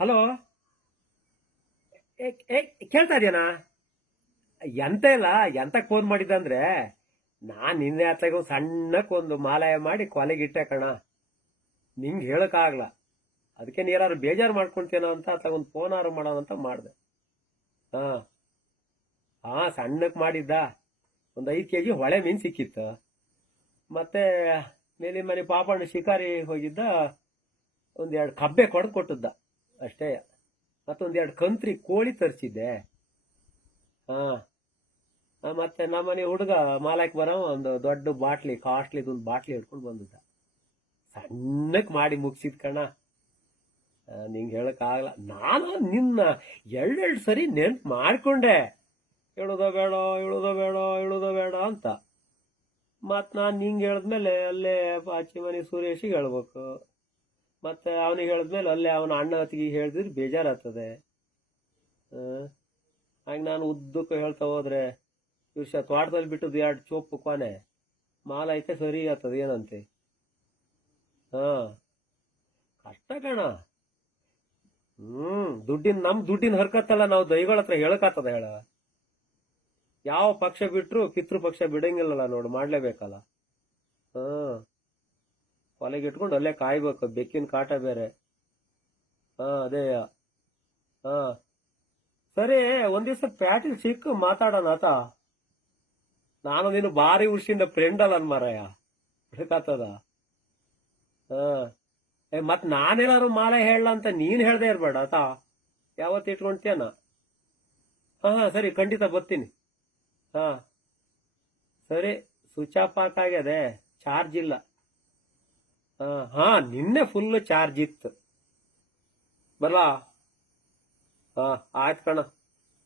Hello? ಕೇಳ್ತಾ ಇದೆಯಾ ಎಂತ ಇಲ್ಲ ಎಂತಕ್ಕೆ ಫೋನ್ ಮಾಡಿದ್ದಂದ್ರೆ ನಾನು ನಿನ್ನೆ ಅತ್ತಾಗ ಸಣ್ಣಕ್ಕೆ ಒಂದು ಮಾಲಯ ಮಾಡಿ ಕೊಲೆಗೆ ಕೊಲೆಗಿಟ್ಟೆ ಕಣ. ನಿಂಗೆ ಹೇಳೋಕ್ಕಾಗಲ್ಲ ಅದಕ್ಕೆ ನೀರಾರು ಬೇಜಾರು ಮಾಡ್ಕೊಂತೇನೋ ಅಂತ ಅತ್ತಾಗ ಒಂದು ಫೋನ್ ಆರು ಮಾಡೋಣ ಅಂತ ಮಾಡಿದೆ. ಹಾಂ. ಹಾಂ ಸಣ್ಣಕ್ಕೆ ಮಾಡಿದ್ದ. ಒಂದು ಐದು ಕೆ ಜಿ ಹೊಳೆ ಮೀನು ಸಿಕ್ಕಿತ್ತು. ಮತ್ತೆ ಮೇಲಿನ ಮನೆ ಪಾಪಣ್ಣ ಶಿಕಾರಿ ಹೋಗಿದ್ದ. ಒಂದೆರಡು ಕಬ್ಬೆ ಕೊಡ್ದು ಕೊಟ್ಟದ್ದ. ಅಷ್ಟೇ. ಮತ್ತೊಂದೆರಡು ಕಂತ್ರಿ ಕೋಳಿ ತರಿಸಿದ್ದೆ. ಹಾ. ಮತ್ತೆ ನಮ್ಮನೆ ಹುಡುಗ ಮಾಲಕ್ಕೆ ಬರೋ ಒಂದು ದೊಡ್ಡ ಬಾಟ್ಲಿ, ಕಾಸ್ಟ್ಲಿದು ಒಂದು ಬಾಟ್ಲಿ ಹಿಡ್ಕೊಂಡು ಬಂದಿದ್ದ ಸಣ್ಣಕ್ಕೆ ಮಾಡಿ ಮುಗಿಸಿದ ಕಣ. ನಿಂಗೆ ಹೇಳೋಕ್ಕಾಗಲ್ಲ ನಾನು ನಿನ್ನ ಎರಡೆರಡು ಸರಿ ನೆನ್ಪು ಮಾಡ್ಕೊಂಡೆ. ಹೇಳೋದೋ ಬೇಡ ಹೇಳೋದೋ ಬೇಡ ಹೇಳೋದೋ ಬೇಡ ಅಂತ. ಮತ್ ನಾನು ನಿಂಗೆ ಹೇಳಿದ್ಮೇಲೆ ಅಲ್ಲೇ ಪಾಚಿ ಮನೆ ಸುರೇಶಿಗೆ ಹೇಳ್ಬೇಕು. ಮತ್ತೆ ಅವನಿಗೆ ಹೇಳಿದ್ಮೇಲೆ ಅಲ್ಲೇ ಅವನ ಅಣ್ಣ ಅತ್ತಿಗೆ ಹೇಳಿದ್ರೆ ಬೇಜಾರಾಗ್ತದೆ. ಹಾಗೆ ನಾನು ಉದ್ದಕ್ಕೆ ಹೇಳ್ತಾ ಹೋದ್ರೆ, ಇವ್ರ ತೋಟದಲ್ಲಿ ಬಿಟ್ಟದ್ದು ಎರಡು ಚೋಪು ಕೊನೆ. ಮಾಲ ಐತೆ, ಸರಿ ಆಗ್ತದೆ, ಏನಂತೆ? ಹಾಂ. ಕಷ್ಟ ಕಣ. ಹ್ಞೂ ದುಡ್ಡಿನ ನಮ್ಮ ದುಡ್ಡಿನ ಹರ್ಕತ್ತಲ್ಲ, ನಾವು ದೈಗಳ ಹತ್ರ ಹೇಳಕ್ಕಾಗ್ತದ, ಹೇಳ. ಯಾವ ಪಕ್ಷ ಬಿಟ್ರು ಪಿತೃ ಪಕ್ಷ ಬಿಡಂಗಿಲ್ಲಲ್ಲ ನೋಡು, ಮಾಡ್ಲೇಬೇಕಲ್ಲ. ಕೊಲೆಗೆ ಇಟ್ಕೊಂಡು ಅಲ್ಲೇ ಕಾಯ್ಬೇಕು, ಬೆಕ್ಕಿನ ಕಾಟ ಬೇರೆ. ಹಾ, ಅದೇ. ಹಾ. ಸರಿ, ಒಂದ್ ದಿವಸ ಪ್ಯಾಟಿಲ್ ಸಿಕ್ಕು ಮಾತಾಡೋಣ ಆತ. ನಾನು ನೀನು ಭಾರಿ ವರ್ಷದಿಂದ ಫ್ರೆಂಡ್ ಅಲ್ಲ ಮಾರಾಯ. ಬಿಡಕಾತದ ಹಾ. ಏ, ಮತ್ ನಾನೇನಾದ್ರು ಮಾಲೆ ಹೇಳ ಅಂತ ನೀನ್ ಹೇಳ್ದೆ ಇರ್ಬೇಡ ಆತ. ಯಾವತ್ತು ಇಟ್ಕೊಂತೀಯನ? ಹಾ ಸರಿ, ಖಂಡಿತ ಬರ್ತೀನಿ. ಹಾ. ಸರಿ ಸ್ವಿಚ್ ಆಫ್ ಹಾಕಾಗ್ಯದೆ ಚಾರ್ಜ್ ಇಲ್ಲ. ಹಾ ನಿನ್ನೆ ಫುಲ್ ಚಾರ್ಜ್ ಇತ್ತು. ಬರ್ಲಾ? ಹಾ ಆಯ್ತು ಕಣ.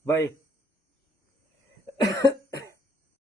ಬೈ